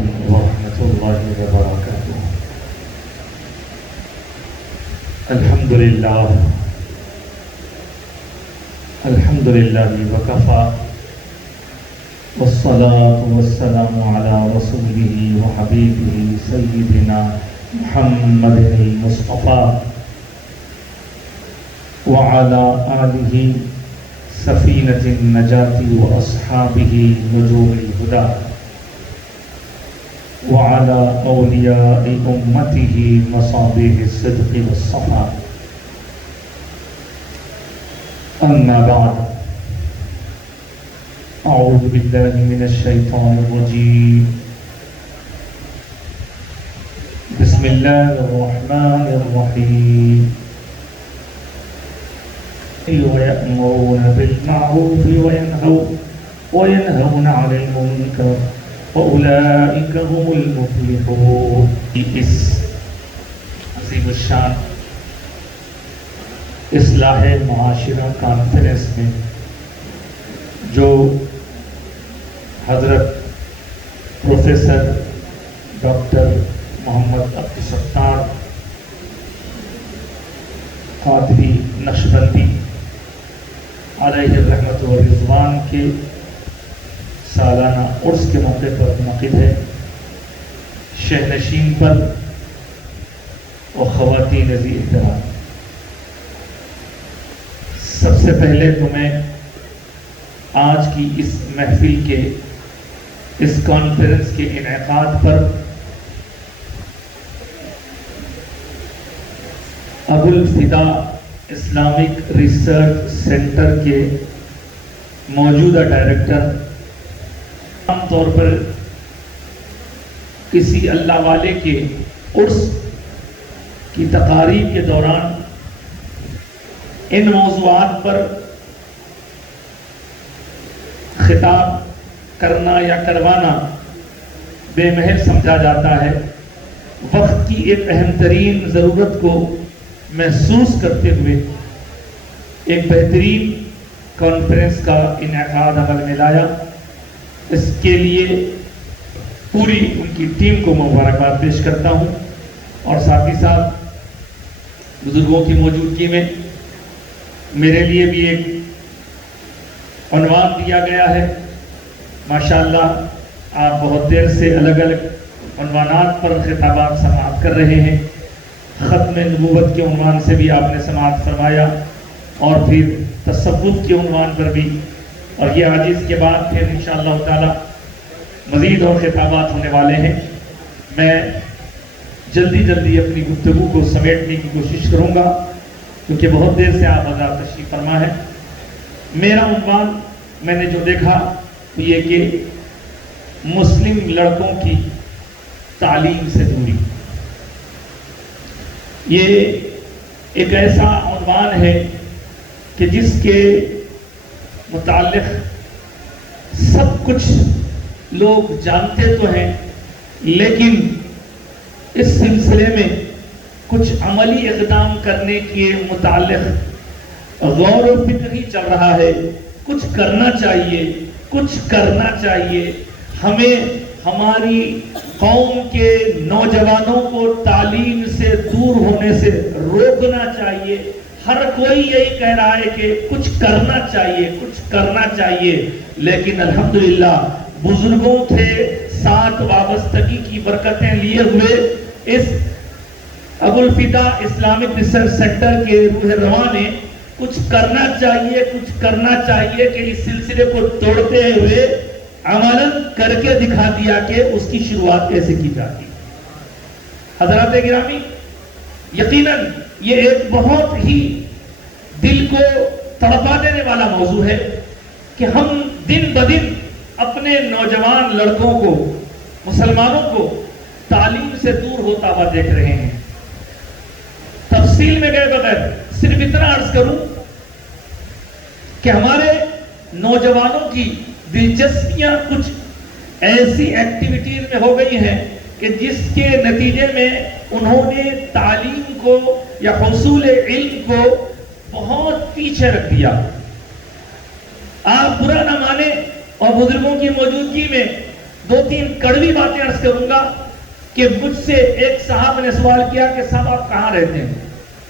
علیکم ورحمۃ اللہ وبرکاتہ۔ الحمدللہ وکفیٰ والصلاة والسلام علی رسولہ وحبیبہ سیدنا محمد المصطفیٰ وعلی آلہ سفینۃ النجاة واصحابہ نجوم الہدی وعلى أولياء أمته مصابيح الصدق والصفاء، أما بعد، أعوذ بالله من الشيطان الرجيم، بسم الله الرحمن الرحيم، ويأمرون بالمعروف وينهون عن المنكر وَأُولَئِكَ هُمُ الْمُفْلِحُونَ۔ اس عظیم الشان اصلاح معاشرہ کانفرنس میں جو حضرت پروفیسر ڈاکٹر محمد عبدالستار قادری نقشبندی علیہ الرحمۃ والرضوان کے سالانہ عرس کے موقع پر منعقد ہے، شہنشین پر اور خواتین ذی احترام، سب سے پہلے تو میں آج کی اس محفل کے اس کانفرنس کے انعقاد پر ابوالفدا اسلامک ریسرچ سینٹر کے موجودہ ڈائریکٹر، عام طور پر کسی اللہ والے کے عرس کی تقاریب کے دوران ان موضوعات پر خطاب کرنا یا کروانا بے محل سمجھا جاتا ہے۔ وقت کی ایک اہم ترین ضرورت کو محسوس کرتے ہوئے ایک بہترین کانفرنس کا انعقاد عمل میں لایا۔ اس کے لیے پوری ان کی ٹیم کو مبارکباد پیش کرتا ہوں، اور ساتھ ہی ساتھ بزرگوں کی موجودگی میں میرے لیے بھی ایک عنوان دیا گیا ہے۔ ماشاءاللہ آپ بہت دیر سے الگ الگ عنوانات پر خطابات سماعت کر رہے ہیں۔ ختم نبوت کے عنوان سے بھی آپ نے سماعت فرمایا، اور پھر تصوف کے عنوان پر بھی، اور یہ آج اس کے بعد پھر انشاءاللہ تعالی مزید اور خطابات ہونے والے ہیں۔ میں جلدی اپنی گفتگو کو سمیٹنے کی کوشش کروں گا، کیونکہ بہت دیر سے آپ حضرات تشریف فرما ہے۔ میرا عنوان میں نے جو دیکھا وہ یہ کہ مسلم لڑکوں کی تعلیم سے دوری۔ یہ ایک ایسا عنوان ہے کہ جس کے متعلق سب کچھ لوگ جانتے تو ہیں، لیکن اس سلسلے میں کچھ عملی اقدام کرنے کے متعلق غور و فکر ہی چل رہا ہے۔ کچھ کرنا چاہیے، ہمیں ہماری قوم کے نوجوانوں کو تعلیم سے دور ہونے سے روکنا چاہیے۔ ہر کوئی یہی کہہ رہا ہے کہ کچھ کرنا چاہیے، لیکن الحمدللہ بزرگوں کے ساتھ وابستگی کی برکتیں لیے ہوئے اس ابوالفدا اسلامک ریسرچ سینٹر کے روح رواں نے کچھ کرنا چاہیے کہ اس سلسلے کو توڑتے ہوئے عملاً کر کے دکھا دیا کہ اس کی شروعات کیسے کی جاتی۔ حضرات گرامی، یقیناً یہ ایک بہت ہی دل کو تڑپا دینے والا موضوع ہے کہ ہم دن بدن اپنے نوجوان لڑکوں کو، مسلمانوں کو تعلیم سے دور ہوتا ہوا دیکھ رہے ہیں۔ تفصیل میں گئے بغیر صرف اتنا عرض کروں کہ ہمارے نوجوانوں کی دلچسپیاں کچھ ایسی ایکٹیویٹیز میں ہو گئی ہیں کہ جس کے نتیجے میں انہوں نے تعلیم کو یا حصول علم کو بہت پیچھے رکھ دیا۔ آپ برا نہ مانیں اور بزرگوں کی موجودگی میں دو تین کڑوی باتیں عرض کروں گا کہ مجھ سے ایک صاحب نے سوال کیا کہ صاحب آپ کہاں رہتے ہیں؟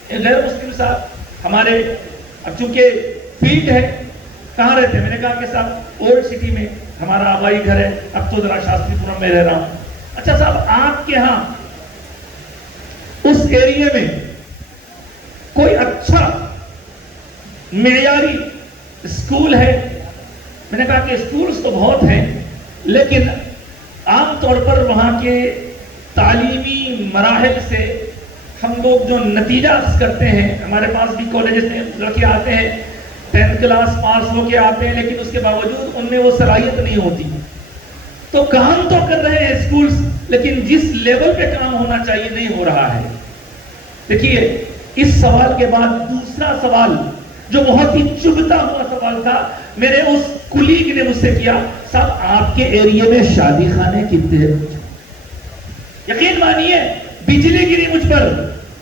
ایک غیر مسلم صاحب ہمارے، اب چونکہ فیلڈ ہے، کہاں رہتے ہیں؟ میں نے کہا کہ صاحب اولڈ سٹی میں ہمارا آبائی گھر ہے، اب تو ذرا شاستری پورم میں رہ رہا ہوں۔ اچھا صاحب آپ کے ہاں اس ایریے میں کوئی اچھا معیاری اسکول ہے؟ میں نے کہا کہ اسکولز تو بہت ہیں، لیکن عام طور پر وہاں کے تعلیمی مراحل سے ہم لوگ جو نتیجہ کرتے ہیں، ہمارے پاس بھی کالجز میں لڑکے آتے ہیں 10th کلاس پاس ہو کے آتے ہیں، لیکن اس کے باوجود ان میں وہ صلاحیت نہیں ہوتی۔ تو کام تو کر رہے ہیں اسکولز، لیکن جس لیول پہ کام ہونا چاہیے نہیں ہو رہا ہے۔ دیکھیے اس سوال کے بعد دوسرا سوال جو بہت ہی چبھتا ہوا سوال تھا، میرے اس کلیگ نے مجھ سے کیا، صاحب آپ کے ایریے میں شادی خانے کتنے ہیں؟ یقین مانیے بجلی گری مجھ پر۔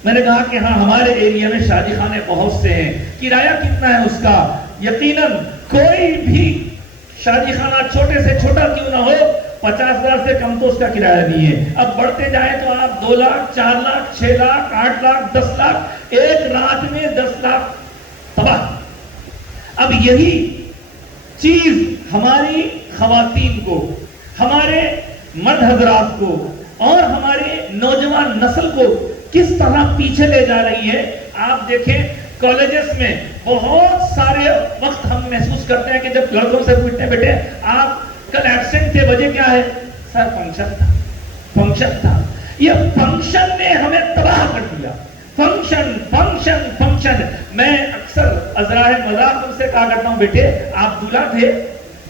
میں نے کہا کہ ہاں ہمارے ایریا میں شادی خانے بہت سے ہیں، کرایہ کتنا ہے اس کا؟ یقیناً کوئی بھی شادی خانہ چھوٹے سے چھوٹا کیوں نہ ہو 50,000 سے کم تو اس کا کرایہ نہیں ہے۔ اب بڑھتے جائیں تو آپ 2 لاکھ 4 لاکھ 6 لاکھ 8 لاکھ 10 لاکھ، ایک رات میں 10 لاکھ تباہ۔ اب یہی چیز ہماری خواتین کو، ہمارے مرد حضرات کو اور ہمارے نوجوان نسل کو کس طرح پیچھے لے جا رہی ہے۔ آپ دیکھیں کالجز میں بہت سارے وقت ہم محسوس کرتے ہیں کہ جب لڑکوں سے پوچھتے ہیں بیٹے آپ کل ایبسنٹ تھے، وجہ کیا ہے؟ سر فنکشن تھا۔ یہ فنکشن نے ہمیں تباہ کر دیا۔ فنکشن۔ میں اکثر ازراہ مذاق ان سے کہا کرتا ہوں بیٹے آپ دولہا تھے؟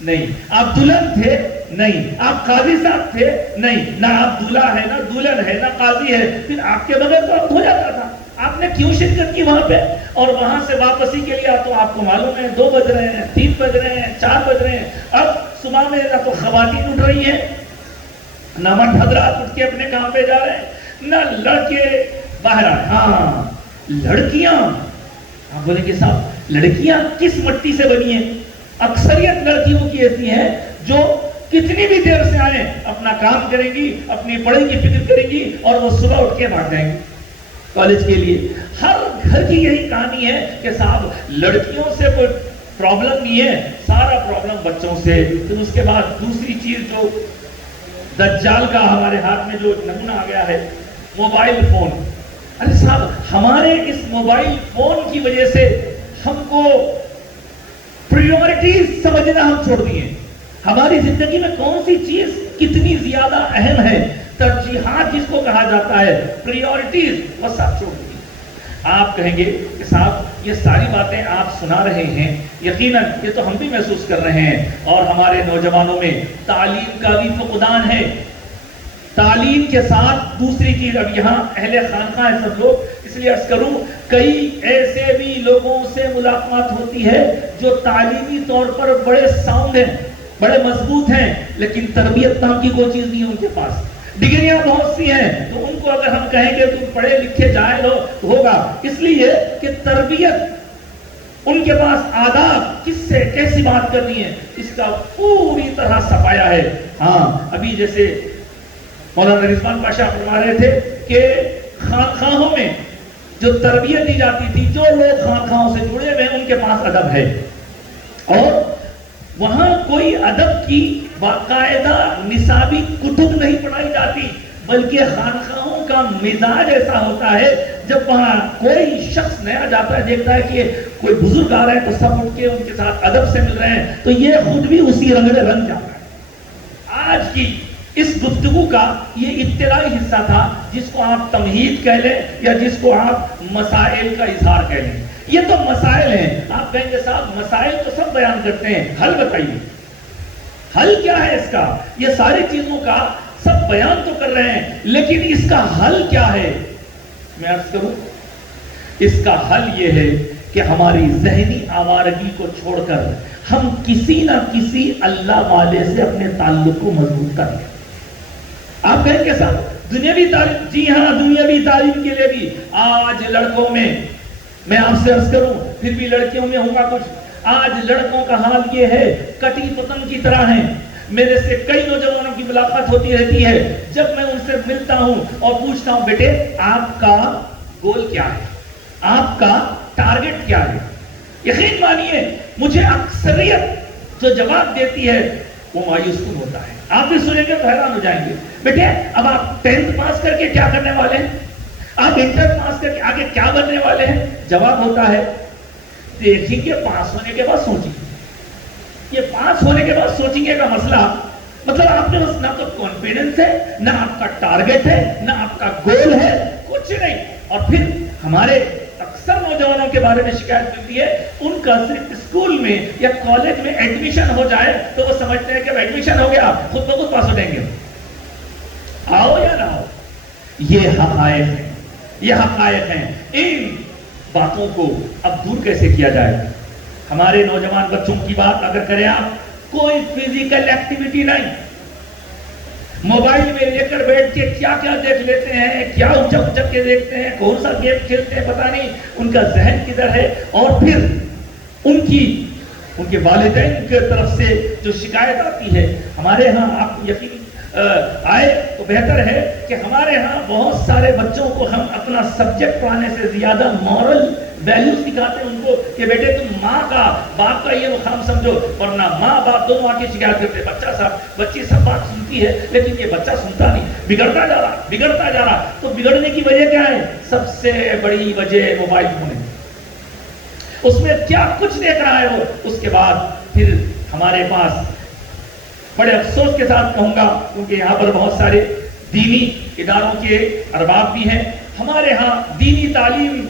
نہیں۔ آپ دلہن تھے؟ نہیں۔ آپ قاضی صاحب تھے؟ نہیں۔ نہ آپ دولہا ہے، نہ دلہن ہے، نہ قاضی ہے، پھر آپ کے بغیر تو اب ہو جاتا تھا۔ آپ نے کیوں شرکت کی وہاں پہ؟ اور وہاں سے واپسی کے لیے تو آپ کو معلوم ہے 2 بج رہے ہیں، 3 بج رہے ہیں، 4 بج رہے ہیں۔ اب صبح میں نہ تو خواتین اٹھ رہی ہیں، نہ مرد حضرات اٹھ کے اپنے کام پہ جا رہے ہیں، نہ لڑکے باہر آئے۔ ہاں لڑکیاں، آپ بولیں کہ صاحب لڑکیاں کس مٹی سے بنی ہیں؟ اکثریت لڑکیوں کی ایسی ہیں جو کتنی بھی دیر سے آئیں اپنا کام کریں گی، اپنی پڑھائی کی فکر کریں گی اور وہ صبح اٹھ کے بھاگ جائیں گی کالج کے لیے۔ ہر گھر کی یہی کہانی ہے کہ صاحب لڑکیوں سے کوئی پرابلم نہیں ہے، سارا پرابلم بچوں سے۔ پھر اس کے بعد دوسری چیز جو دجال کا ہمارے ہاتھ میں جو نمونہ آ گیا ہے، موبائل فون۔ ارے صاحب ہمارے اس موبائل فون کی وجہ سے ہم کو پریورٹیز سمجھنا ہم چھوڑ دیے۔ ہماری زندگی میں کون سی چیز کتنی زیادہ اہم ہے، ترجیحات جس کو کہا جاتا ہے، پریورٹیز، وہ سب چھوڑ دیے۔ آپ کہیں گے کہ صاحب یہ ساری باتیں آپ سنا رہے ہیں، یقیناً یہ تو ہم بھی محسوس کر رہے ہیں، اور ہمارے نوجوانوں میں تعلیم کا بھی فقدان ہے۔ تعلیم کے ساتھ دوسری چیز، اب یہاں اہل خانقاہ ہیں سب لوگ، اس لیے عرض کروں کئی ایسے بھی لوگوں سے ملاقات ہوتی ہے جو تعلیمی طور پر بڑے ساؤنڈ ہیں، بڑے مضبوط ہیں، لیکن تربیت نام کی کوئی چیز نہیں ہے ان کے پاس۔ ڈگریاں بہت سی ہیں، تو ان کو اگر ہم کہیں گے تم پڑھے لکھے جاہل ہو تو ہوگا، اس لیے کہ تربیت ان کے پاس آداب کس سے کیسی بات کرنی ہے اس کا پوری طرح صفایا ہے۔ ہاں ابھی جیسے مولانا رضوان پاشا فرما رہے تھے کہ خانقاہوں میں جو تربیت دی جاتی تھی، جو لوگ خانقاہوں سے جڑے ہوئے ہیں ان کے پاس ادب ہے، اور وہاں کوئی ادب کی باقاعدہ نصابی کتب نہیں پڑھائی جاتی، بلکہ خانقاہوں کا مزاج ایسا ہوتا ہے جب وہاں کوئی شخص نیا جاتا ہے، دیکھتا ہے کہ کوئی بزرگ آ رہے ہیں تو سب اٹھ کے ان کے ساتھ ادب سے مل رہے ہیں، تو یہ خود بھی اسی رنگ میں رنگ جاتا ہے۔ آج کی اس گفتگو کا یہ ابتدائی حصہ تھا، جس کو آپ تمہید کہہ لیں یا جس کو آپ مسائل کا اظہار کہہ لیں۔ یہ تو مسائل ہیں، آپ کہیں گے صاحب مسائل تو سب بیان کرتے ہیں، حل بتائیے، حل کیا ہے اس کا؟ یہ ساری چیزوں کا سب بیان تو کر رہے ہیں، لیکن اس کا حل کیا ہے؟ میں عرض کروں، اس کا حل یہ ہے کہ ہماری ذہنی آوارگی کو چھوڑ کر ہم کسی نہ کسی اللہ والے سے اپنے تعلق کو مضبوط کر لیں۔ آپ کہیں گے صاحب دنیاوی تعلیم، جی ہاں دنیاوی تعلیم کے لیے بھی آج لڑکوں میں آپ سے عرض کروں، پھر بھی لڑکیوں میں ہوگا کچھ، آج لڑکوں کا حال یہ ہے کٹی پتنگ کی طرح ہیں، میرے سے کئی نوجوانوں کی ملاقات ہوتی رہتی ہے. جب میں ان سے ملتا ہوں اور پوچھتا ہوں بیٹے آپ کا گول کیا ہے, آپ کا ٹارگٹ کیا ہے, یقین مانیے مجھے اکثریت جو جواب دیتی ہے وہ مایوس کن ہوتا ہے. آپ بھی سنیں گے تو حیران ہو جائیں گے. بیٹے اب آپ 10th پاس کر کے کیا کرنے والے ہیں, آپ انٹر پاس کر کے آگے کیا بننے والے ہیں؟ جواب ہوتا ہے دیکھیں گے پاس ہونے کے بعد سوچیں گے. یہ پاس ہونے کے بعد سوچیں گے کا مسئلہ مطلب آپ کے پاس نہ تو کانفیڈنس ہے, نہ آپ کا ٹارگٹ ہے, نہ آپ کا گول ہے, کچھ نہیں. اور پھر ہمارے اکثر نوجوانوں کے بارے میں شکایت ملتی ہے ان کا صرف اسکول میں یا کالج میں ایڈمیشن ہو جائے تو وہ سمجھتے ہیں کہ ایڈمیشن ہو گیا خود بخود پاس ہو جائیں گے. آؤ یا نہ آؤ, یہ حقائق ہیں, یہ حقائق ہیں. ان باتوں کو اب دور کیسے کیا جائے؟ ہمارے نوجوان بچوں کی بات اگر کریں آپ, کوئی فزیکل ایکٹیویٹی نہیں, موبائل میں لے کر بیٹھ کے کیا کیا دیکھ لیتے ہیں, کیا اچک اچک کے دیکھتے ہیں, کون سا گیم کھیلتے ہیں پتہ نہیں, ان کا ذہن کدھر ہے. اور پھر ان کے والدین کی طرف سے جو شکایت آتی ہے ہمارے ہاں, آپ یقین آئے تو بہتر ہے کہ ہمارے ہاں بہت سارے بچوں کو ہم اپنا سبجیکٹ پڑھانے سے زیادہ مورل ویلیو سکھاتے ہیں ان کو کہ بیٹے تم ماں کا باپ کا یہ مقام سمجھو, ورنہ ماں باپ دونوں آ کے شکایت کرتے ہیں بچہ صاحب بچی سب بات سنتی ہے لیکن یہ بچہ سنتا نہیں, بگڑتا جا رہا. تو بگڑنے کی وجہ کیا ہے؟ سب سے بڑی وجہ موبائل فون ہے. اس میں کیا کچھ دیکھ رہا ہے وہ. اس کے بعد پھر ہمارے پاس بڑے افسوس کے ساتھ کہوں گا کیونکہ یہاں پر بہت سارے دینی اداروں کے ارباب بھی ہیں, ہمارے ہاں دینی تعلیم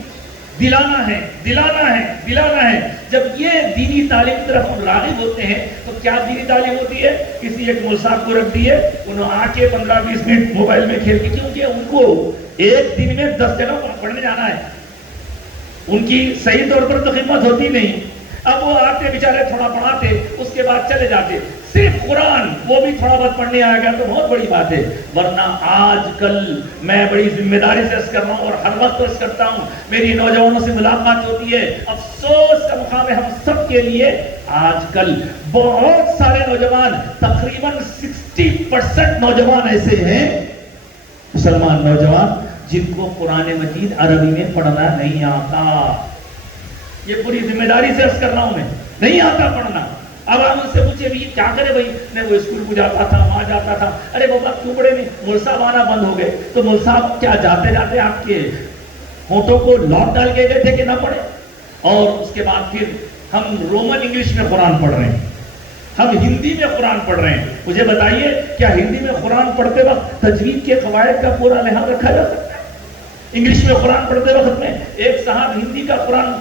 دلانا ہے. جب یہ دینی تعلیم کی طرف ہم راغب ہوتے ہیں تو کیا دینی تعلیم ہوتی ہے؟ کسی ایک ملصاحب کو رکھ دیے, انہوں آ کے 15-20 منٹ موبائل میں کھیل کے, کیونکہ ان کو ایک دن میں 10 جگہ پڑھنے جانا ہے, ان کی صحیح طور پر تو خدمت ہوتی نہیں. اب وہ آتے بیچارے تھوڑا پڑھاتے, اس کے بعد چلے جاتے, صرف قرآن وہ بھی تھوڑا بہت پڑھنے آئے گا تو بہت بڑی بات ہے. ورنہ آج کل میں بڑی ذمہ داری سے عرض کر رہا ہوں اور ہر وقت عرض کرتا ہوں, میری نوجوانوں سے ملاقات ہوتی ہے, افسوس کا مقام ہے ہم سب کے لیے, آج کل بہت سارے نوجوان تقریباً 60% نوجوان ایسے ہیں مسلمان نوجوان جن کو قرآن مجید عربی میں پڑھنا نہیں آتا. یہ پوری ذمہ داری سے عرض کر رہا ہوں, میں نہیں آتا پڑھنا. اب آپ ان سے پوچھے بھی کیا کرے بھائی, میں وہ اسکول کو جاتا تھا, وہاں جاتا تھا. ارے بابا کیوں پڑھے نہیں؟ مول صاحب آنا بند ہو گئے. تو مول صاحب کیا جاتے جاتے آپ کے ہونٹوں کو لاک ڈال کے گئے تھے کہ نہ پڑھے؟ اور اس کے بعد پھر ہم رومن انگلش میں قرآن پڑھ رہے ہیں, ہم ہندی میں قرآن پڑھ رہے ہیں. مجھے بتائیے کیا ہندی میں قرآن پڑھتے وقت تجوید کے قواعد کا پورا لحاظ رکھا جا سکتا ہے؟ انگلش میں قرآن پڑھتے وقت میں ایک صاحب ہندی کا قرآن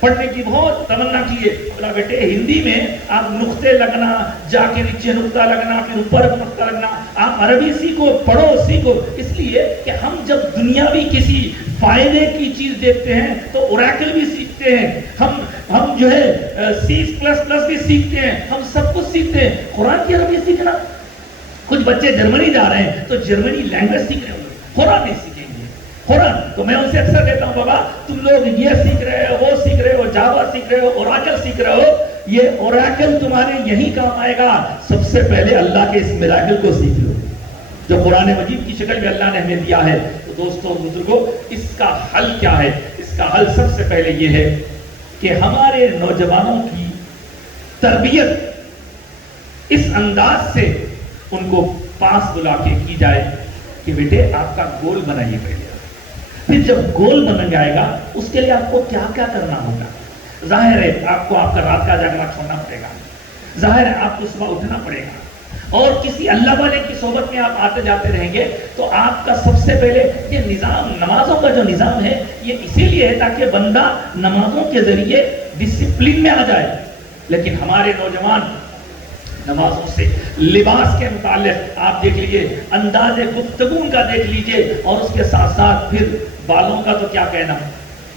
پڑھنے کی بہت تمنا کیے, بولا بیٹے ہندی میں آپ نقطے لگنا, جا کے نیچے نقطہ لگنا, پھر اوپر نقطہ لگنا, آپ عربی سیکھو, پڑھو, سیکھو. اس لیے کہ ہم جب دنیاوی کسی فائدے کی چیز دیکھتے ہیں تو اوریکل بھی سیکھتے ہیں, ہم جو ہے C++ بھی سیکھتے ہیں, ہم سب کچھ سیکھتے ہیں. قرآن کی عربی سیکھنا, کچھ بچے جرمنی جا رہے ہیں تو جرمنی لینگویج سیکھ رہے ہوں گے, قرآن نہیں سیکھیں گے. قرآن تو میں ان سے اکثر کہتا ہوں بابا تم لوگ یہ سیکھ رہے ہو, وہ سیکھ رہے ہو, جاوا سیکھ رہے ہو, اوریکل سیکھ رہے ہو, یہ اوریکل تمہارے یہی کام آئے گا. سب سے پہلے اللہ کے اس میراکل کو سیکھ لو جو قرآن مجید کی شکل میں اللہ نے ہمیں دیا ہے. تو دوستوں بزرگوں, اس کا حل کیا ہے؟ اس کا حل سب سے پہلے یہ ہے کہ ہمارے نوجوانوں کی تربیت اس انداز سے ان کو پاس بلا کے کی جائے کہ بیٹے آپ کا گول بنائیے پہلے, پھر جب گول بن جائے گا اس کے لیے آپ کو کیا کیا کرنا ہوگا. ظاہر ہے آپ کو آپ کا رات کا جاگنا چھوڑنا پڑے گا, ظاہر ہے آپ کو صبح اٹھنا پڑے گا, اور کسی اللہ والے کی صحبت میں آپ آتے جاتے رہیں گے تو آپ کا سب سے پہلے یہ نظام, نمازوں کا جو نظام ہے یہ اسی لیے ہے تاکہ بندہ نمازوں کے ذریعے ڈسپلن میں آ جائے. لیکن ہمارے نوجوان نمازوں سے, لباس کے متعلق آپ دیکھ لیجئے, انداز گفتگو کا دیکھ لیجئے, اور اس کے ساتھ ساتھ پھر بالوں کا تو کیا کہنا,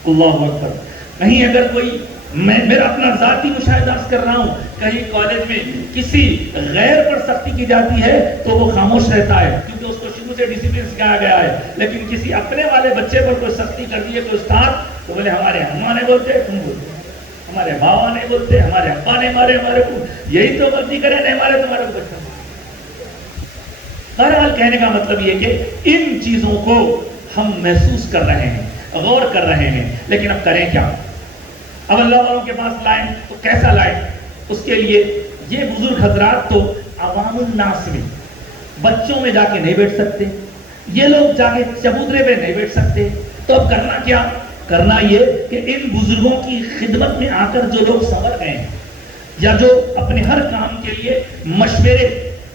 اللہ اکبر. کہیں اگر کوئی, میں میرا اپنا ذاتی مشاہدہ کر رہا ہوں, کہیں کالج میں کسی غیر پر سختی کی جاتی ہے تو وہ خاموش رہتا ہے کیونکہ اس کو شروع سے ڈسپلن سکھایا گیا ہے. لیکن کسی اپنے والے بچے پر کوئی سختی کر دی ہے تو استاد تو بولے ہمارے ہم نہیں بولتے, تم بولتے, ہمارے باوا نہیں بولتے, ہمارے ابا نے مارے ہمارے کو, یہی تو غلطی کرے نہیں مارے تمہارے بچوں. بہرحال کہنے کا مطلب یہ کہ ان چیزوں کو ہم محسوس کر رہے ہیں، غور کر رہے ہیں، لیکن اب کریں کیا؟ اب اللہ والوں کے پاس لائیں تو کیسا لائیں؟ اس کے لیے یہ بزرگ حضرات تو عوام الناس میں بچوں میں جا کے نہیں بیٹھ سکتے، یہ لوگ جا کے چبوترے پہ نہیں بیٹھ سکتے، تو اب کرنا کیا؟ کرنا یہ کہ ان بزرگوں کی خدمت میں آ کر جو لوگ سنور گئے ہیں یا جو اپنے ہر کام کے لیے مشورے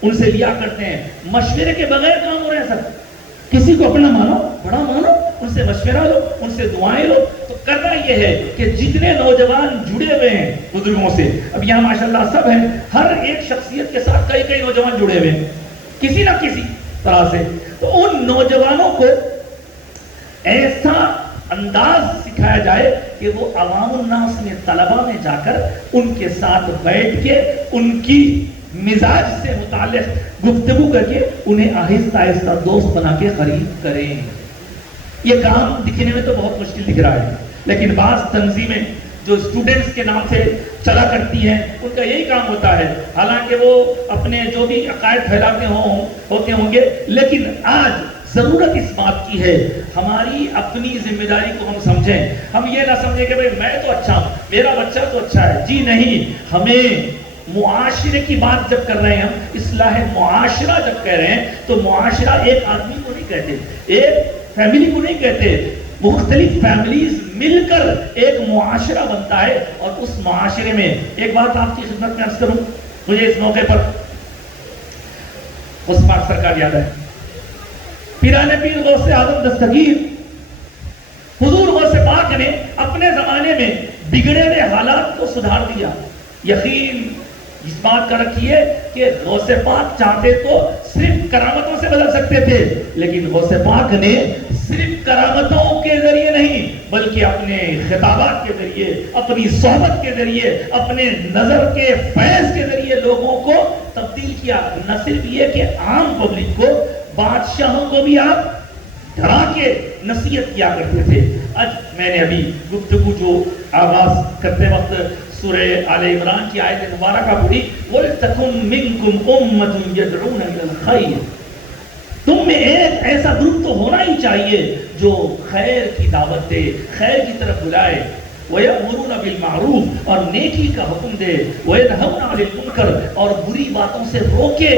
ان سے لیا کرتے ہیں، مشورے کے بغیر کام ہو رہے ہیں سب، کسی کو اپنا مانو، بڑا مانو، ان سے مشورہ لو، ان سے دعائیں لو۔ تو کرنا یہ ہے کہ جتنے نوجوان جڑے ہوئے ہیں بزرگوں سے، اب یہاں ماشاءاللہ سب ہیں، ہر ایک شخصیت کے ساتھ کئی کئی نوجوان جڑے ہوئے ہیں کسی نہ کسی طرح سے، تو ان نوجوانوں کو ایسا انداز سکھایا جائے کہ وہ عوام الناس میں، طلبہ میں جا کر ان کے ساتھ بیٹھ کے ان کی مزاج سے متعلق گفتگو کر کے انہیں آہستہ آہستہ دوست بنا کے قریب کریں۔ یہ کام دکھنے میں تو بہت مشکل دکھ رہا ہے، لیکن بعض تنظیمیں جو اسٹوڈنٹس کے نام سے چلا کرتی ہیں ان کا یہی کام ہوتا ہے، حالانکہ وہ اپنے جو بھی عقائد پھیلاتے ہوتے ہوں گے، لیکن آج ضرورت اس بات کی ہے ہماری اپنی ذمہ داری کو ہم سمجھیں۔ ہم یہ نہ سمجھیں کہ بھئی میں تو اچھا ہوں، میرا بچہ تو اچھا ہے، جی نہیں، ہمیں معاشرے کی بات جب کر رہے ہیں، ہم اصلاح معاشرہ جب کہہ رہے ہیں تو معاشرہ ایک آدمی کو نہیں کہتے، ایک فیملی کو نہیں کہتے، مختلف فیملیز مل کر ایک معاشرہ بنتا ہے، اور اس معاشرے میں ایک بات آپ کی خدمت میں عرض کروں، مجھے اس موقع پر غوث پاک سرکار یاد ہے، پیران پیر غوث اعظم دستگیر حضور غوث پاک نے اپنے زمانے میں بگڑے ہوئے حالات کو سدھار دیا۔ یقین اس بات کا رکھیے کہ غوث پاک چاہتے تو صرف کرامتوں سے بدل سکتے تھے، لیکن غوث پاک نے صرف کرامتوں کے ذریعے نہیں بلکہ اپنے خطابات کے ذریعے، اپنی صحبت کے ذریعے، اپنے نظر کے فیض کے ذریعے لوگوں کو تبدیل کیا۔ نہ صرف یہ کہ عام پبلک کو، بادشاہوں کو بھی آپ ڈرا کے نصیحت کیا کرتے تھے۔ آج میں نے ابھی گفتگو جو آغاز کرتے وقت سورہ آل عمران کی آیت مبارکہ پڑھی، وَلْتَكُمْ مِنْكُمْ أُمَّةٌ يَدْعُونَ إِلَى الْخَيْرِ، تم میں ایک ایسا گروپ تو ہونا ہی چاہیے جو خیر کی دعوت دے، خیر کی طرف بلائے، وَيَأْمُرُونَ بِالْمَعْرُوفِ، اور نیکی کا حکم دے، وَيَنْهَوْنَ عَنِ الْمُنْكَرِ، اور بری باتوں سے روکے۔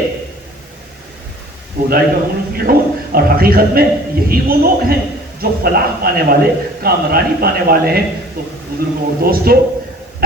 اولئک هم المفلحون، اور حقیقت میں یہی وہ لوگ ہیں جو فلاح پانے والے، کامرانی پانے والے ہیں۔ تو بزرگوں اور دوستو،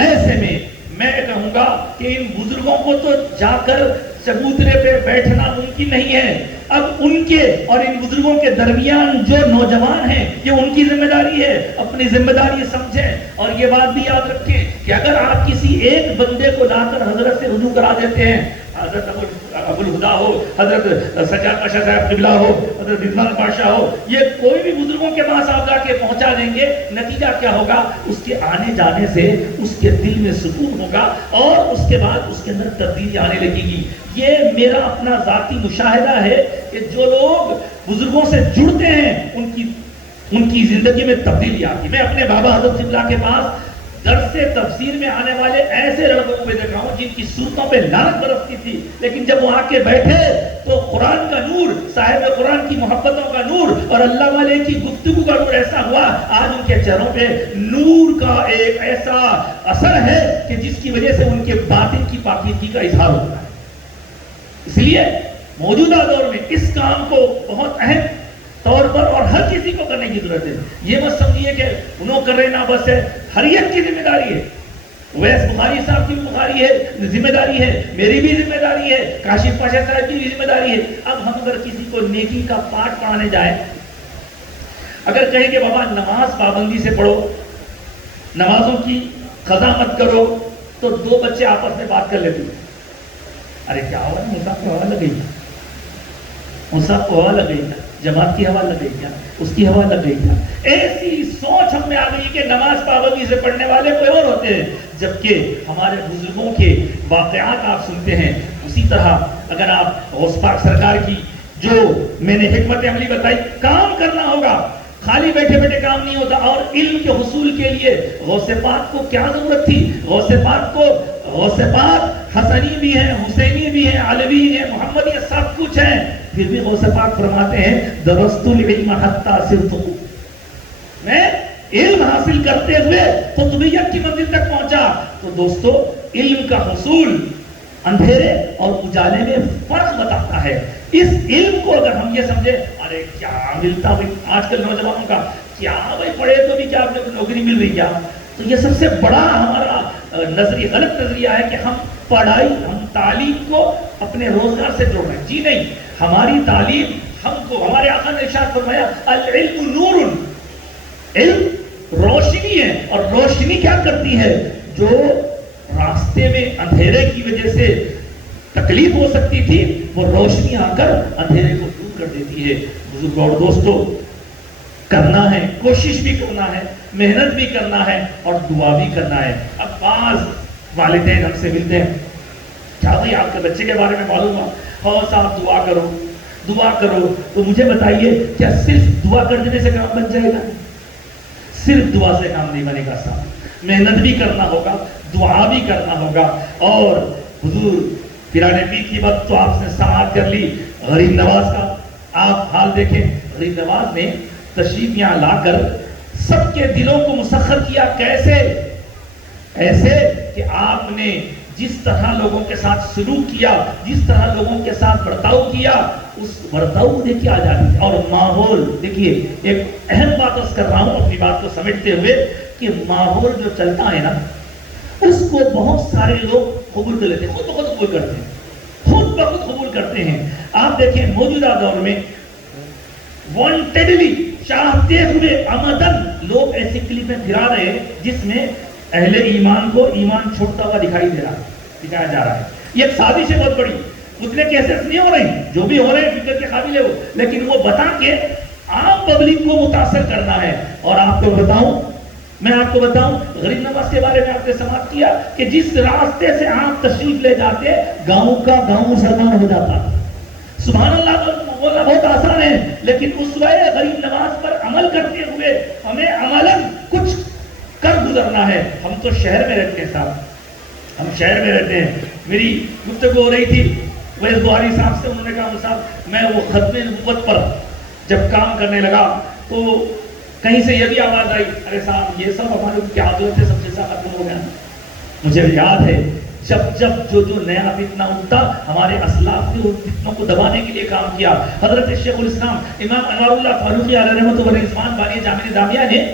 ایسے میں میں کہوں گا کہ ان بزرگوں کو تو جا کر چبوترے پہ بیٹھنا ممکن نہیں ہے، اب ان کے اور ان بزرگوں کے درمیان جو نوجوان ہیں یہ ان کی ذمہ داری ہے، اپنی ذمہ داری سمجھیں، اور یہ بات بھی یاد رکھیں کہ اگر آپ کسی ایک بندے کو لا کر حضرت سے رجوع کرا دیتے ہیں، حضرت ابو الہدا ہو، حضرت سجاد پاشا صاحب قبلہ ہو، حضرت رضوان پاشا ہو، یہ کوئی بھی بزرگوں کے پاس آپ جا کے پہنچا دیں گے، نتیجہ کیا ہوگا؟ اس کے آنے جانے سے اس کے دل میں سکون ہوگا اور اس کے بعد اس کے اندر تبدیلی آنے لگے گی۔ یہ میرا اپنا ذاتی مشاہدہ ہے کہ جو لوگ بزرگوں سے جڑتے ہیں ان کی زندگی میں تبدیلی آتی ہے۔ میں اپنے بابا حضرت قبلہ کے پاس درس تفسیر میں آنے والے ایسے لڑکوں کو دیکھ رہا ہوں جن کی صورتوں پہ لعنت برستی تھی، لیکن جب وہ آ کے بیٹھے تو قرآن کا نور، صاحب قرآن کی محبتوں کا نور اور اللہ والے کی گفتگو کا نور ایسا ہوا، آج ان کے چہروں پہ نور کا ایک ایسا اثر ہے کہ جس کی وجہ سے ان کے باطن کی پاکیزگی کا اظہار ہوتا ہے۔ اس لیے موجودہ دور میں اس کام کو بہت اہم طور پر اور ہر کسی کو کرنے کی ضرورت ہے۔ یہ مت سمجھیے کہ انہوں کر رہے نہ بس ہے، ہر ایک کی ذمہ داری ہے۔ ویس بخاری صاحب کی بخاری ہے، ذمہ داری ہے، میری بھی ذمہ داری ہے، کاشف پاشا صاحب کی بھی ذمہ داری ہے۔ اب ہم اگر کسی کو نیکی کا پاٹ پڑھانے جائیں، اگر کہیں کہ بابا نماز پابندی سے پڑھو، نمازوں کی قضا مت کرو، تو دو بچے آپس میں بات کر لیتے ہیں، ارے کیا ہوا، مصحف کو ہوا لگ گئی، مصحف کو ہوا لگ گئی، جماعت کی ہوا لگ گئی کیا، اس کی ہوا لگ گئی کیا۔ ایسی سوچ ہم میں آ گئی کہ نماز پابندی سے پڑھنے والے کوئی اور ہوتے ہیں، جبکہ ہمارے بزرگوں کے واقعات آپ سنتے ہیں۔ اسی طرح اگر آپ غوث پاک سرکار کی جو میں نے حکمت عملی بتائی، کام کرنا ہوگا، خالی بیٹھے بیٹھے کام نہیں ہوتا، اور علم کے حصول کے لیے غوث پاک کو کیا ضرورت تھی؟ غوث پاک حسنی بھی ہیں، حسینی بھی ہیں، علوی ہیں، محمدی، سب کچھ ہیں، پھر بھی غوث پاک فرماتے ہیں درست العلم حتی صرت، میں علم حاصل کرتے ہوئے قطبیت کی منزل تک پہنچا۔ تو دوستو علم کا حصول اندھیرے اور اجالے میں فرق بتاتا ہے۔ اس علم کو اگر ہم یہ سمجھے ارے کیا ملتا بھائی، آج کل نوجوانوں کا کیا بھائی پڑھے تو بھی کیا آپ کو نوکری مل رہی کیا، تو یہ سب سے بڑا ہمارا نظریہ غلط نظریہ ہے کہ ہم پڑھائی، ہم تعلیم کو اپنے روزگار سے جوڑ رہے ہیں۔ جی نہیں، ہماری تعلیم ہم کو، ہمارے آقا نے ارشاد فرمایا العلم نور، علم روشنی ہے، اور روشنی کیا کرتی ہے؟ جو راستے میں اندھیرے کی وجہ سے تکلیف ہو سکتی تھی وہ روشنی آ کر اندھیرے کو دور کر دیتی ہے۔ بزرگوں اور دوستوں، کرنا ہے، کوشش بھی کرنا ہے، محنت بھی کرنا ہے اور دعا بھی کرنا ہے۔ اب بعض والدین ہم سے ملتے ہیں، کیا بھائی آپ کے بچے کے بارے میں معلوم ہو صاحب دعا کرو دعا کرو، تو مجھے بتائیے کیا صرف دعا کر دینے سے کام بن جائے گا؟ صرف دعا سے کام نہیں بنے گا صاحب، محنت بھی کرنا ہوگا، دعا بھی کرنا ہوگا۔ اور حضور پیران پیر کی بات تو آپ نے سماعت کر لی، غریب نواز کا آپ حال دیکھیں۔ غریب نواز نے تشریف یہاں لا کر سب کے دلوں کو مسخر کیا۔ کیسے؟ ایسے کہ آپ نے جس طرح لوگوں کے ساتھ سلوک کیا، جس طرح لوگوں کے ساتھ برتاؤ کیا، اس برتاؤ دیکھیے آ جاتی ہے۔ اور ماحول دیکھیے، ایک اہم بات عرض کر رہا ہوں اپنی بات کو سمجھتے ہوئے کہ ماحول جو چلتا ہے نا اس کو بہت سارے لوگ قبول کر لیتے ہیں، خود بخود قبول کرتے ہیں، خود بخود قبول کرتے ہیں۔ آپ دیکھیں موجودہ دور میں وانٹیڈلی چاہتے ہوئے عمدن لوگ ایسی کلپیں پھرا رہے ہیں جس میں اہل ایمان کو ایمان چھوڑتا ہوا دکھایا جا رہا ہے۔ یہ ایک سازش ہے بہت بڑی، اتنے کیسز نہیں ہو رہے ہیں، جو بھی ہو رہے ہیں فکر کے قابل ہے وہ، لیکن وہ بتا کے عام پبلک کو متاثر کرنا ہے۔ اور آپ کو بتاؤں، میں آپ کو بتاؤں غریب نواز کے بارے میں آپ نے سماعت کیا کہ جس راستے سے آپ تشریف لے جاتے گاؤں کا گاؤں مسلمان ہو جاتا۔ سبحان اللہ بولنا بہت آسان ہے، لیکن اسوہ غریب نواز پر عمل کرتے ہوئے ہمیں عملاً کچھ کر گزرنا ہے۔ ہم تو شہر میں رہتے ہیں صاحب، ہم شہر میں رہتے ہیں۔ میری گفتگو ہو رہی تھی ویس بہاری صاحب سے، انہوں نے کہا صاحب میں وہ ختم نبوت پر جب کام کرنے لگا تو کہیں سے یہ بھی آواز آئی ارے صاحب یہ سب ہمارے کیا حضرت ہے، سب جیسا ختم ہو گیا۔ مجھے یاد ہے جب جو نیا فتنہ اٹھتا ہمارے اسلاف نے ان فتنوں کو دبانے کے لیے کام کیا۔ حضرت شیخ الاسلام امام انوار اللہ فاروقی علیہ رحمۃ و رضوان بانی جامع نظامیہ نے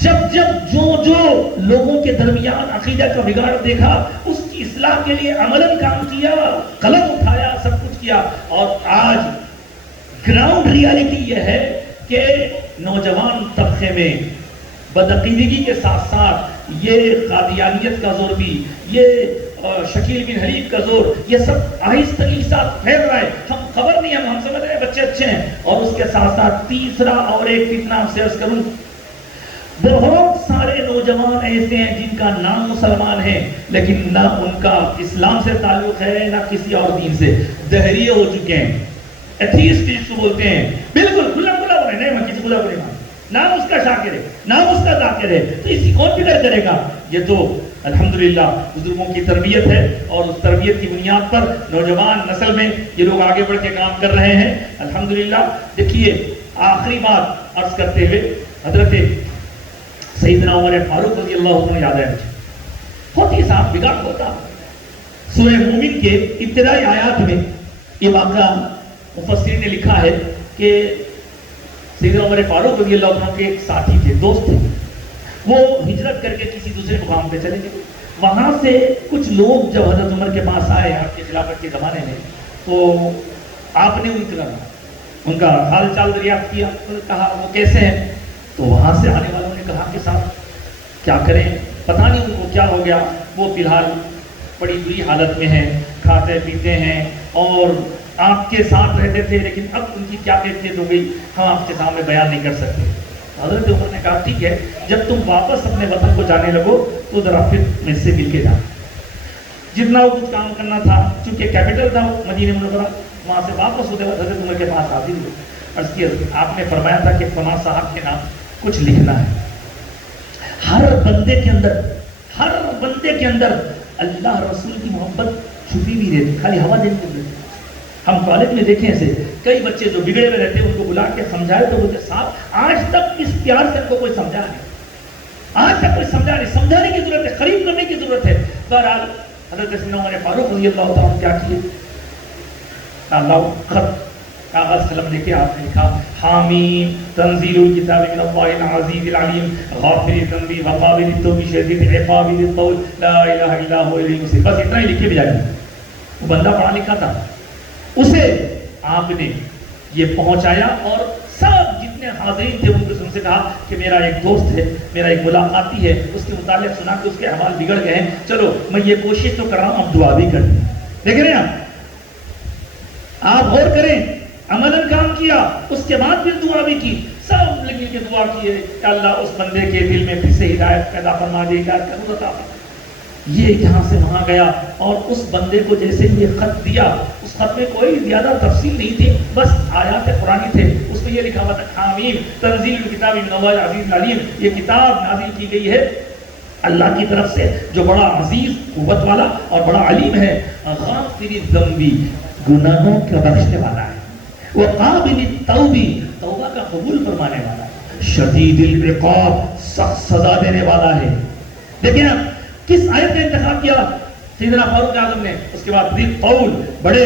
جب جو لوگوں کے درمیان عقیدہ کا بگاڑ دیکھا اس کی اصلاح کے لیے عملاً کام کیا، قلم اٹھایا، سب کچھ کیا۔ اور آج گراؤنڈ ریالٹی یہ ہے کہ نوجوان طبقے میں بدعقیدگی کے ساتھ ساتھ یہ قادیانیت کا زور بھی، یہ شکیل بن حلیف کا زور، یہ سب آہستہ ساتھ پھیل رہا ہے۔ ہم خبر نہیں، ہم سمجھ رہے ہیں بچے اچھے ہیں۔ اور اس کے ساتھ ساتھ تیسرا اور ایک فتنہ آپ سے عرض کروں، بہت سارے نوجوان ایسے ہیں جن کا نام مسلمان ہے لیکن نہ ان کا اسلام سے تعلق ہے نہ کسی اور دین سے، دہریے ہو چکے ہیں، ایتھیسٹ جس کو بولتے ہیں، بالکل کھلا کھلا بولے نہیں، میں کسی کھلا بولے نام اس کا شاکر ہے، نام اس کا ذاکر ہے، تو اسی کون فکر کرے گا؟ یہ تو الحمدللہ بزرگوں کی تربیت ہے، اور اس تربیت کی بنیاد پر نوجوان نسل میں یہ لوگ آگے بڑھ کے کام کر رہے ہیں الحمدللہ۔ دیکھیے آخری بات عرض کرتے ہوئے، حضرت سیدنا عمر فاروق رضی اللہ عنہ یاد ہے مجھے، بہت ہی صاف بگاڑ ہوتا۔ سورہ مومن کے ابتدائی آیات میں یہ واقعہ مفسرین نے لکھا ہے کہ سیدنا عمر فاروق رضی اللہ عنہ کے ایک ساتھی تھے، دوست تھے، وہ ہجرت کر کے کسی دوسرے مقام پہ چلے گئے۔ وہاں سے کچھ لوگ جب حضرت عمر کے پاس آئے آپ کی خلافت کے زمانے میں، تو آپ نے ان کا حال چال دریافت کیا، کہا وہ کیسے ہیں؟ تو وہاں سے آنے والوں نے کہا کہ صاحب کیا کریں، پتہ نہیں ان کو کیا ہو گیا، وہ فی الحال بڑی بری حالت میں ہیں، کھاتے پیتے ہیں اور آپ کے ساتھ رہتے تھے، لیکن اب ان کی کیا کیفیت ہو گئی ہم آپ کے سامنے بیان نہیں کر سکتے۔ حضرت عمر نے کہا ٹھیک ہے، جب تم واپس اپنے وطن کو جانے لگو تو ذرا پھر مجھ سے مل کے جاؤ۔ جتنا وہ کچھ کام کرنا تھا، چونکہ کیپٹل تھا مدینہ منورہ، وہاں سے واپس ہوتے وقت حضرت عمر کے پاس حاضر ہوئے، عرض کیا آپ نے فرمایا تھا کہ فلاں صاحب کے نام کچھ لکھنا ہے۔ ہر بندے کے اندر اللہ رسول کی محبت چھپی بھی رہتی، خالی ہوا دینے کو ملتی۔ ہم کالج میں دیکھیں ایسے کئی بچے جو بگڑے ہوئے رہتے ہیں ان کو بلا کے سمجھائے تو بولتے صاحب آج تک اس پیار سے ان کو کوئی سمجھا نہیں، آج تک کوئی سمجھا نہیں، سمجھانے کی ضرورت ہے، قریب کرنے کی ضرورت ہے۔ بہرحال حضرت سیدنا عمر فاروق رضی اللہ تعالیٰ عنہ کیا کیے، اللہ خط کاغذ قلم لے کے آپ نے لکھا حامیم تنزیل الکتاب من اللہ العزیز العلیم غافر الذنب وقابل التوب شدید العقاب ذی الطول لا الہ الا هو الیہ المصیر، بس اتنا ہی لکھ کے بھیجا دیا۔ وہ بندہ پڑھا لکھا تھا، اسے آپ نے یہ پہنچایا اور سب جتنے حاضرین تھے ان کو ان سے کہا کہ میرا ایک دوست ہے، میرا ایک ملاقاتی ہے، اس کے متعلق سنا کہ اس کے احوال بگڑ گئے ہیں، چلو میں یہ کوشش تو کر رہا ہوں، اب دعا بھی کر دیں۔ دیکھ رہے ہیں آپ غور کریں، عملاً کام کیا، اس کے بعد پھر دعا بھی کی، سب لگی کے دعا کی ہے کہ اللہ اس بندے کے دل میں پھر سے ہدایت پیدا فرما دے، ہدایت کا نور عطا فرما۔ یہ یہاں سے وہاں گیا اور اس بندے کو جیسے یہ خط دیا، اس خط میں کوئی زیادہ تفصیل نہیں تھی، بس آیات قرآنی تھے، اس میں یہ لکھا ہوا تھا حامیم تنزیل الکتاب من اللہ العزیز العلیم، یہ کتاب نازل کی گئی ہے اللہ کی طرف سے جو بڑا عزیز قوت والا اور بڑا علیم ہے، غافر الذنب گناہوں کا بخشنے والا ہے، وقابل التوب توبہ کا قبول فرمانے والا ہے، شدید العقاب سخت سزا دینے والا ہے۔ دیکھیں آپ کس آیت کا انتخاب کیا سیدنا فاروق اعظم نے، اس کے بعد ذی الطول بڑے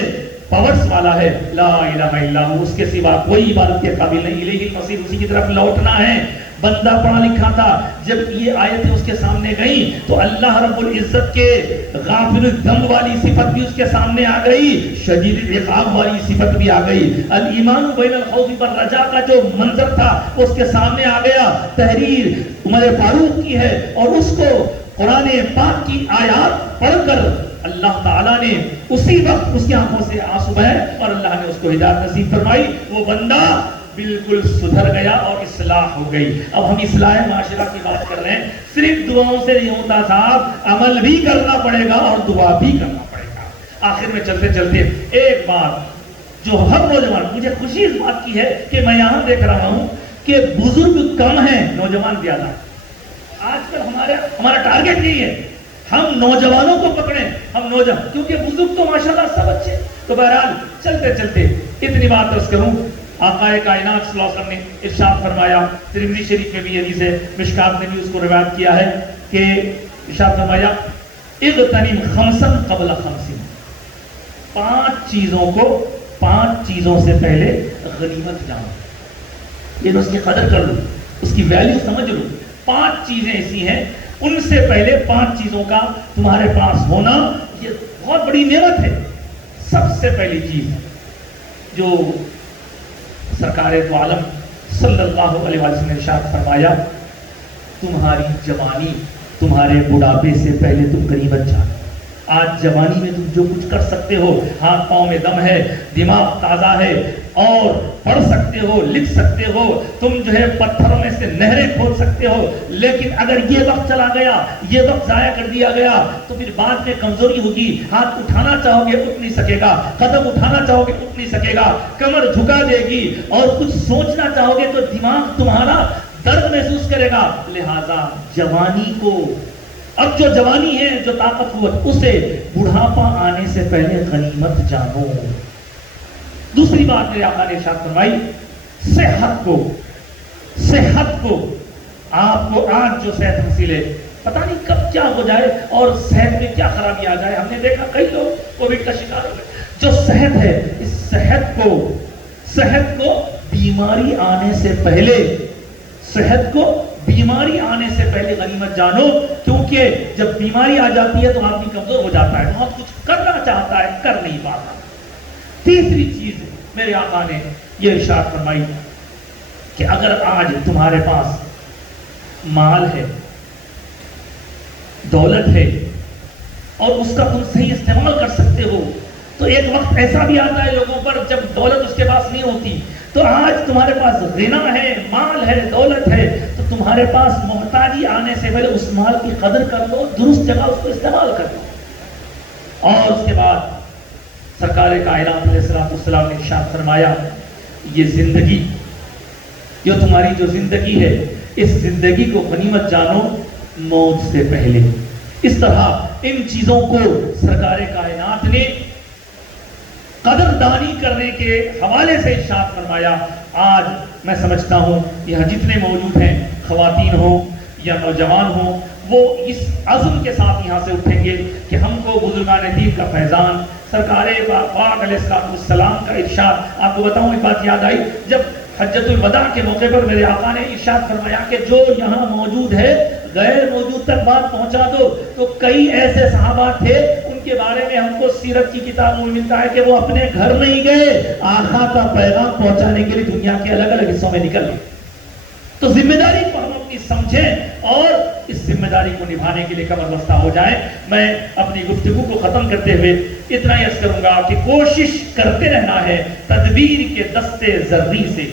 پاورز والا ہے، لا الہ الا ہو، اس کے سوا کوئی عبادت کے قابل نہیں، الیہ المصیر، اسی کی طرف لوٹنا ہے۔ بندہ پڑھا لکھا تھا، جب یہ آیتیں اس کے سامنے گئیں تو اللہ رب العزت کے غافر الذنب والی صفت بھی اس کے سامنے آ گئی، شدید العقاب والی صفت بھی آ گئی، الایمان بین الخوف والرجاء کا جو منظر تھا وہ اس کے سامنے آ گیا۔ تحریر عمر فاروق کی ہے اور اس کو قرآن پاک کی آیات پڑھ کر اللہ تعالیٰ نے اسی وقت اس کی آنکھوں سے آنسو بہے اور اللہ نے اس کو ہدایت نصیب فرمائی، وہ بندہ بالکل سدھر گیا اور اصلاح ہو گئی۔ اب ہم اصلاح معاشرہ کی بات کر رہے ہیں، صرف دعاؤں سے نہیں ہوتا صاحب، عمل بھی کرنا پڑے گا اور دعا بھی کرنا پڑے گا۔ آخر میں چلتے چلتے ایک بات جو ہر نوجوان، مجھے خوشی اس بات کی ہے کہ میں یہاں دیکھ رہا ہوں کہ بزرگ کم ہیں، نوجوان زیادہ۔ آج کل ہمارا ٹارگٹ یہی ہے، ہم نوجوانوں کو پکڑیں، ہم نوجوان، کیونکہ بزرگ تو ماشاءاللہ سب اچھے۔ تو بہرحال چلتے چلتے اتنی بات عرض کروں، آقا کائنات صلی اللہ علیہ وسلم نے ارشاد فرمایا، ترمذی شریف میں بھی حدیث ہے، مشکات نے بھی اس کو روایت کیا ہے کہ ارشاد فرمایا اغتنم خمسا قبل خمس، پانچ چیزوں سے پہلے غنیمت جانو، یہ اس کی قدر کر لو، اس کی ویلیو سمجھ لو۔ پانچ چیزیں ایسی ہیں، ان سے پہلے پانچ چیزوں کا تمہارے پاس ہونا یہ بہت بڑی نعمت ہے۔ سب سے پہلی چیز جو سرکار دو عالم صلی اللہ علیہ وسلم نے ارشاد فرمایا، تمہاری جوانی تمہارے بڑھاپے سے پہلے تم غنیمت جانو۔ آج جوانی میں تم جو کچھ کر سکتے ہو، ہاتھ پاؤں میں دم ہے، دماغ تازہ ہے اور پڑھ سکتے ہو، لکھ سکتے ہو، تم جو ہے پتھروں میں سے نہریں کھول سکتے ہو، لیکن اگر یہ وقت چلا گیا، یہ وقت ضائع کر دیا گیا تو پھر بعد میں کمزوری ہوگی، ہاتھ اٹھانا چاہو گے اٹھ نہیں سکے گا، قدم اٹھانا چاہو گے اٹھ نہیں سکے گا، کمر جھکا دے گی اور کچھ سوچنا چاہو گے تو دماغ تمہارا درد محسوس کرے گا۔ لہذا جوانی کو، اب جو جوانی ہے، جو طاقت قوت، اسے بڑھاپا آنے سے پہلے غنیمت جانو۔ دوسری بات میرے آقا نے ارشاد فرمائی، صحت کو آپ کو آج جو صحت حاصل ہے، پتہ نہیں کب کیا ہو جائے اور صحت میں کیا خرابی آ جائے۔ ہم نے دیکھا کئی لوگ کووڈ کا شکار ہو گئے۔ جو صحت ہے، اس صحت کو بیماری آنے سے پہلے غنیمت جانو، کیونکہ جب بیماری آ جاتی ہے تو آدمی کمزور ہو جاتا ہے، بہت کچھ کرنا چاہتا ہے، کر نہیں پاتا۔ تیسری چیز میرے آقا نے یہ ارشاد فرمائی کہ اگر آج تمہارے پاس مال ہے، دولت ہے اور اس کا تم صحیح استعمال کر سکتے ہو، تو ایک وقت ایسا بھی آتا ہے لوگوں پر جب دولت اس کے پاس نہیں ہوتی، تو آج تمہارے پاس غنا ہے، مال ہے، دولت ہے، تو تمہارے پاس محتاجی آنے سے پہلے اس مال کی قدر کر لو، درست جگہ اس کو استعمال کر لو۔ اور اس کے بعد سرکار کائنات علیہ السلام نے ارشاد فرمایا، یہ زندگی، جو تمہاری جو زندگی ہے، اس زندگی کو غنیمت جانو موت سے پہلے۔ اس طرح ان چیزوں کو سرکار کائنات نے قدردانی کرنے کے حوالے سے ارشاد فرمایا. آج میں سمجھتا ہوں یہاں جتنے موجود ہیں، خواتین ہوں یا نوجوان ہوں، وہ اس عزم کے ساتھ یہاں سے اٹھیں گے کہ ہم کو بزرگان دین کا فیضان، سرکار پاک علیہ السلام کا ارشاد. آپ کو بتاؤں ایک بات یاد آئی، جب حجۃ الوداع کے موقع پر میرے آقا نے ارشاد فرمایا کہ جو یہاں موجود ہے غیر موجود تک بات پہنچا دو، تو کئی ایسے صحابہ تھے ان کے بارے میں ہم کو سیرت کی کتابوں میں ملتا ہے کہ وہ اپنے گھر نہیں گئے، آقا کا پیغام پہنچانے کے لیے دنیا کے الگ الگ حصوں میں نکل گئے. تو ذمہ داری کو ہم اپنی سمجھیں اور اس ذمہ داری کو نبھانے کے لیے کمر بستہ ہو جائیں. میں اپنی گفتگو کو ختم کرتے ہوئے اتنا ہی عرض کروں گا کہ کوشش کرتے رہنا ہے تدبیر کے دستے زرعی سے،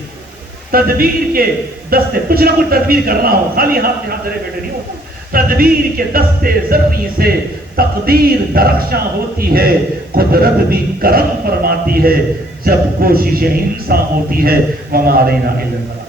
تدبیر کے دستے، کچھ نہ کچھ تدبیر کرنا ہو، خالی ہاتھ میں ہاتھ دھرے بیٹھے نہیں ہوتا. تدبیر کے دستے زرعی سے تقدیر درخشاں ہوتی ہے، قدرت بھی کرم فرماتی ہے جب کوشش انسان ہوتی ہے. وما علینا الا البلاغ.